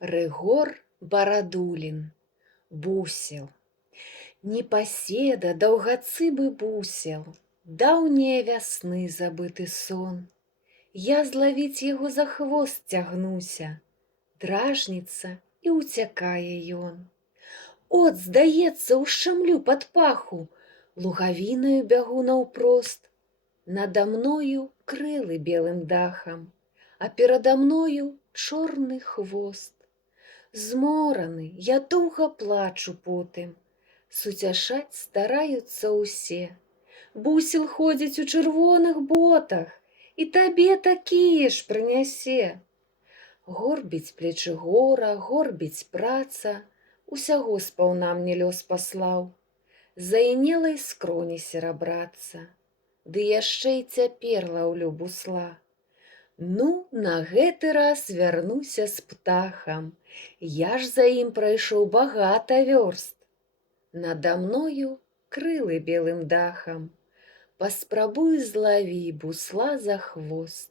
Рыгор Барадулін, бусел. Непаседа даўгацыбы бусел, даўнія вясны забыты сон. Я злавіць яго за хвост цягнуся, дражніцца і ўцякае ён. От, здаецца, ушчамлю пад паху, лугавінаю бягу наўпрост. Нада мною крылы белым дахам, а перада мною чорны хвост. Змораны, я доўга плачу потым, суцяшаць стараюцца ўсе. Бусел ходзіць у чырвоных ботах, і табе такія ж прынясе. Горбіць плечы гора, горбіць праца, усяго спаўна мне лёс паслаў. Заінелай скроні серабрацца, ды яшчэ і цяпер лаўлю бусла. Ну, на гэты раз вярнуся з птахам, я ж за ім прайшоў багата вёрст. Нада мною крылы белым дахам, паспрабуй злаві бусла за хвост.